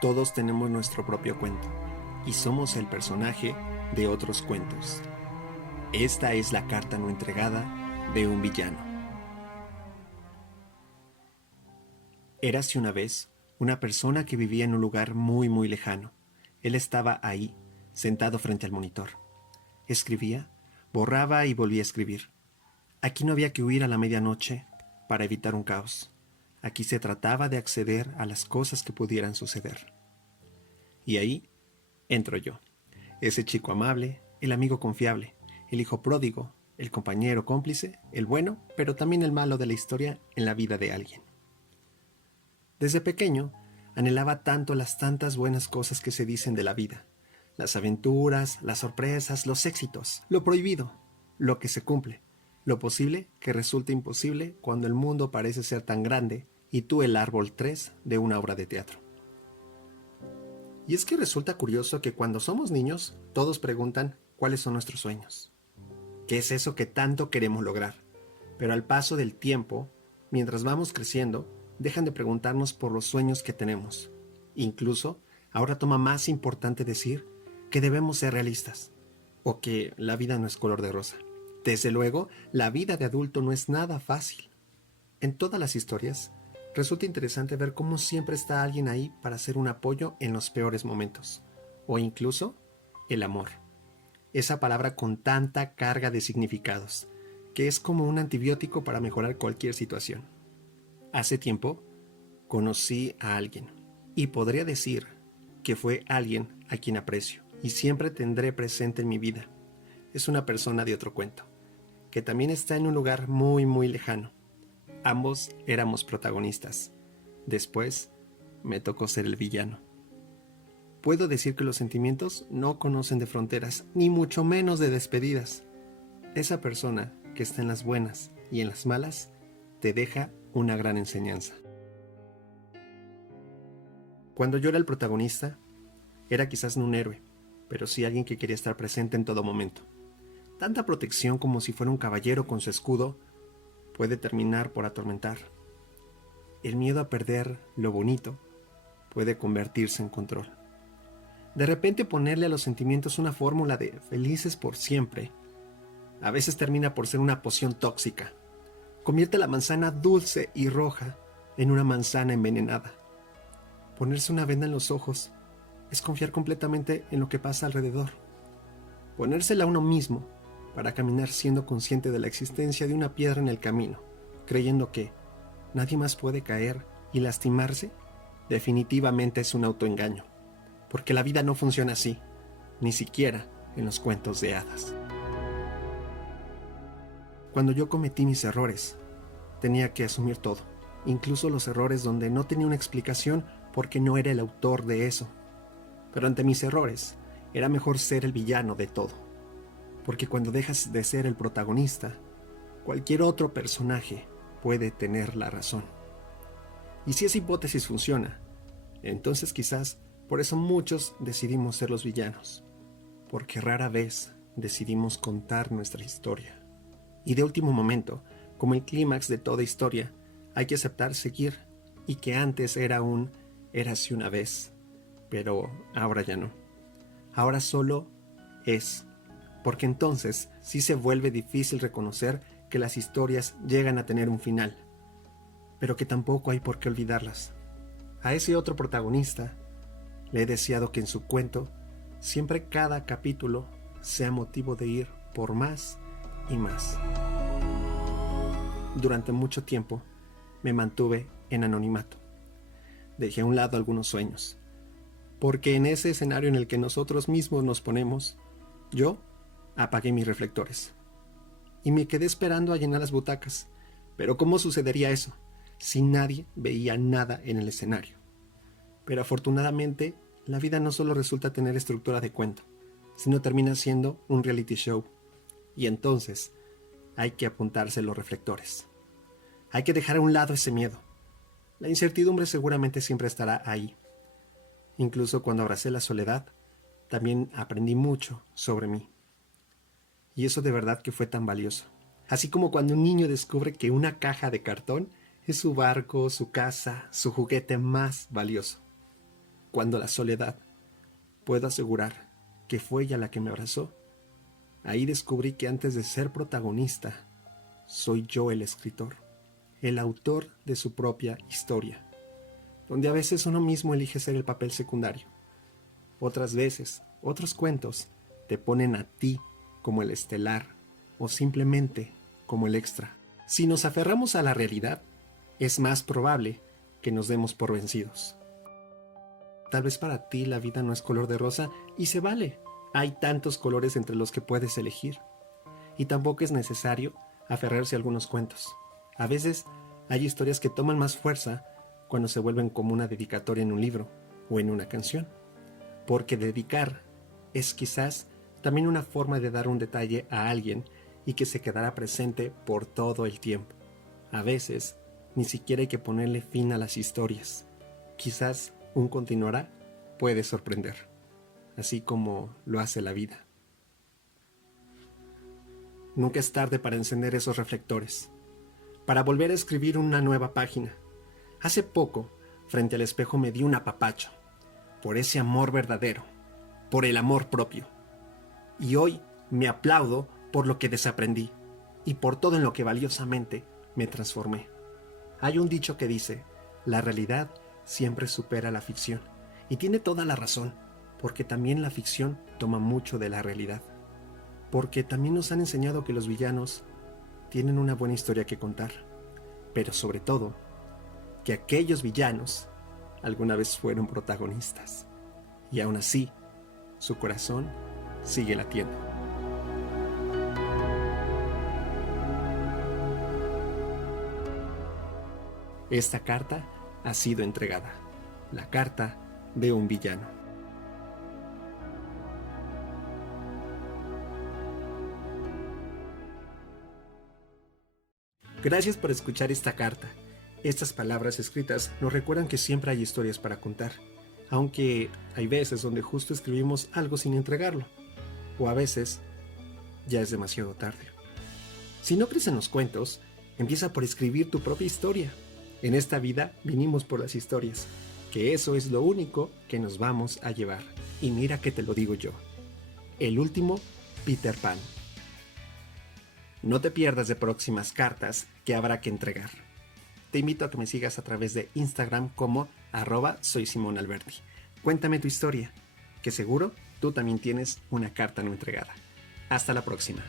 Todos tenemos nuestro propio cuento y somos el personaje de otros cuentos. Esta es la carta no entregada de un villano. Érase una vez una persona que vivía en un lugar muy lejano. Él estaba ahí, sentado frente al monitor. Escribía, borraba y volvía a escribir. Aquí no había que huir a la medianoche para evitar un caos. Aquí se trataba de acceder a las cosas que pudieran suceder. Y ahí entro yo, ese chico amable, el amigo confiable, el hijo pródigo, el compañero cómplice, el bueno, pero también el malo de la historia en la vida de alguien. Desde pequeño, anhelaba tanto las tantas buenas cosas que se dicen de la vida. Las aventuras, las sorpresas, los éxitos, lo prohibido, lo que se cumple, lo posible que resulta imposible cuando el mundo parece ser tan grande y tú el árbol 3 de una obra de teatro. Y es que resulta curioso que cuando somos niños, todos preguntan cuáles son nuestros sueños. ¿Qué es eso que tanto queremos lograr? Pero al paso del tiempo, mientras vamos creciendo, dejan de preguntarnos por los sueños que tenemos. Incluso, ahora toma más importante decir que debemos ser realistas, o que la vida no es color de rosa. Desde luego, la vida de adulto no es nada fácil. En todas las historias, resulta interesante ver cómo siempre está alguien ahí para hacer un apoyo en los peores momentos, o incluso el amor. Esa palabra con tanta carga de significados, que es como un antibiótico para mejorar cualquier situación. Hace tiempo conocí a alguien y podría decir que fue alguien a quien aprecio y siempre tendré presente en mi vida. Es una persona de otro cuento, que también está en un lugar muy lejano. Ambos éramos protagonistas. Después me tocó ser el villano. Puedo decir que los sentimientos no conocen de fronteras, ni mucho menos de despedidas. Esa persona que está en las buenas y en las malas te deja una gran enseñanza. Cuando yo era el protagonista, era quizás no un héroe, pero sí alguien que quería estar presente en todo momento. Tanta protección como si fuera un caballero con su escudo puede terminar por atormentar. El miedo a perder lo bonito puede convertirse en control. De repente ponerle a los sentimientos una fórmula de felices por siempre, a veces termina por ser una poción tóxica. Convierte la manzana dulce y roja en una manzana envenenada. Ponerse una venda en los ojos es confiar completamente en lo que pasa alrededor. Ponérsela a uno mismo para caminar siendo consciente de la existencia de una piedra en el camino, creyendo que nadie más puede caer y lastimarse, definitivamente es un autoengaño, porque la vida no funciona así, ni siquiera en los cuentos de hadas. Cuando yo cometí mis errores, tenía que asumir todo, incluso los errores donde no tenía una explicación porque no era el autor de eso. Pero ante mis errores, era mejor ser el villano de todo, porque cuando dejas de ser el protagonista, cualquier otro personaje puede tener la razón. Y si esa hipótesis funciona, entonces quizás por eso muchos decidimos ser los villanos, porque rara vez decidimos contar nuestra historia. Y de último momento, como el clímax de toda historia, hay que aceptar seguir, y que antes era érase una vez, pero ahora ya no. Ahora solo es, porque entonces sí se vuelve difícil reconocer que las historias llegan a tener un final, pero que tampoco hay por qué olvidarlas. A ese otro protagonista le he deseado que en su cuento siempre cada capítulo sea motivo de ir por más y más. Durante mucho tiempo me mantuve en anonimato. Dejé a un lado algunos sueños, porque en ese escenario en el que nosotros mismos nos ponemos, yo apagué mis reflectores y me quedé esperando a llenar las butacas. Pero ¿cómo sucedería eso si nadie veía nada en el escenario? Pero afortunadamente, la vida no solo resulta tener estructura de cuento, sino termina siendo un reality show. Y entonces hay que apuntarse los reflectores. Hay que dejar a un lado ese miedo. La incertidumbre seguramente siempre estará ahí. Incluso cuando abracé la soledad, también aprendí mucho sobre mí. Y eso de verdad que fue tan valioso. Así como cuando un niño descubre que una caja de cartón es su barco, su casa, su juguete más valioso. cuando la soledad, puedo asegurar que fue ella la que me abrazó, ahí descubrí que antes de ser protagonista, soy yo el escritor, el autor de su propia historia, donde a veces uno mismo elige ser el papel secundario. Otras veces, otros cuentos te ponen a ti como el estelar o simplemente como el extra. Si nos aferramos a la realidad, es más probable que nos demos por vencidos. Tal vez para ti la vida no es color de rosa y se vale. Hay tantos colores entre los que puedes elegir. Y tampoco es necesario aferrarse a algunos cuentos. A veces hay historias que toman más fuerza cuando se vuelven como una dedicatoria en un libro o en una canción. Porque dedicar es quizás también una forma de dar un detalle a alguien y que se quedará presente por todo el tiempo. A veces ni siquiera hay que ponerle fin a las historias. Quizás un continuará puede sorprender, así como lo hace la vida. Nunca es tarde para encender esos reflectores, para volver a escribir una nueva página. Hace poco, frente al espejo me di un apapacho, por ese amor verdadero, por el amor propio. Y hoy me aplaudo por lo que desaprendí y por todo en lo que valiosamente me transformé. Hay un dicho que dice, la realidad siempre supera la ficción. Y tiene toda la razón, porque también la ficción toma mucho de la realidad. Porque también nos han enseñado que los villanos tienen una buena historia que contar. Pero sobre todo, que aquellos villanos alguna vez fueron protagonistas. Y aún así, su corazón sigue latiendo. Esta carta ha sido entregada. La carta de un villano. Gracias por escuchar esta carta. Estas palabras escritas nos recuerdan que siempre hay historias para contar, aunque hay veces donde justo escribimos algo sin entregarlo, o a veces ya es demasiado tarde. Si no crees en los cuentos, empieza por escribir tu propia historia. En esta vida vinimos por las historias, que eso es lo único que nos vamos a llevar. Y mira que te lo digo yo. El último Peter Pan. No te pierdas de próximas cartas que habrá que entregar. Te invito a que me sigas a través de Instagram como @soysimonalberti. Cuéntame tu historia, que seguro tú también tienes una carta no entregada. Hasta la próxima.